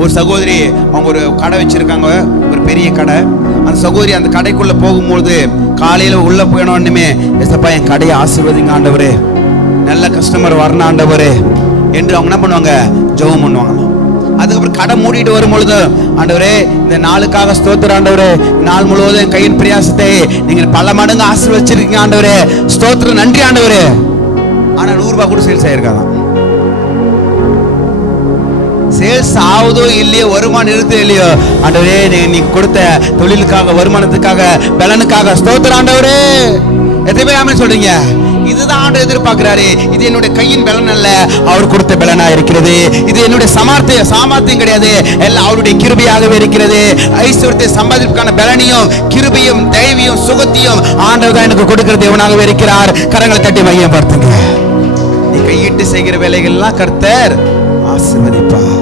ஒரு சகோதரி அவங்க ஒரு கடை வச்சிருக்காங்க, ஒரு பெரிய கடை. அந்த சகோதரி அந்த கடைக்குள்ள போகும்போது காலையில உள்ள போயினோன்னுமே, ஏசப்பா என் கடையை ஆசீர்வதிங்க ஆண்டவரே, நல்ல கஸ்டமர் வரணும் ஆண்டவரே என்று அவங்க என்ன பண்ணுவாங்க, ஜெபம் பண்ணுவாங்க. அதுக்கப்புறம் கடை மூடிட்டு வரும்பொழுது, ஆண்டவரே இந்த நாளுக்காக ஸ்தோத்திரம் ஆண்டவரே, நாள் முழுவதும் என் கையின் பிரயாசத்தை நீங்கள் பல மடங்கு ஆசீர்வதிச்சிருக்கீங்க ஆண்டவரே, ஸ்தோத்திரம் நன்றி ஆண்டவரே. ஆனா 100 ரூபாய் கூட சேல்ஸ் ஆயிருக்காங்க. சேல்ஸ் ஆகுதோ இல்லையோ, வருமானம் இருக்கு இல்லையோ, ஆண்டவரே நீ கொடுத்த தொழிலுக்காக, வருமானத்துக்காக, பலனுக்காக ஸ்தோத்திரம் ஆண்டவரே. எத்தனை பேர் ஆமென் சொல்றீங்க? இதுதான் ஆண்டவர் எதிர்பார்க்கிறாரு. இது என்னுடைய கையின் பலன் அல்ல, அவர் கொடுத்த பலனா இருக்கிறது. இது என்னுடைய சாமர்த்தியம் கிடையாது, எல்லாம் அவருடைய கிருபையாகவே இருக்கிறது. ஐஸ்வர்யத்தை சம்பாதிப்புக்கான பலனையும் கிருபையும் தயவையும் சுகத்தையும் ஆண்டவர் தான் எனக்கு கொடுக்கிற தேவனாகவே இருக்கிறார். கரங்களை தட்டி மையப்படுத்துங்க. நீ கையிட்டு செய்கிற வேலைகள்லாம் கர்த்தர் ஆசீர்வதிப்பார்.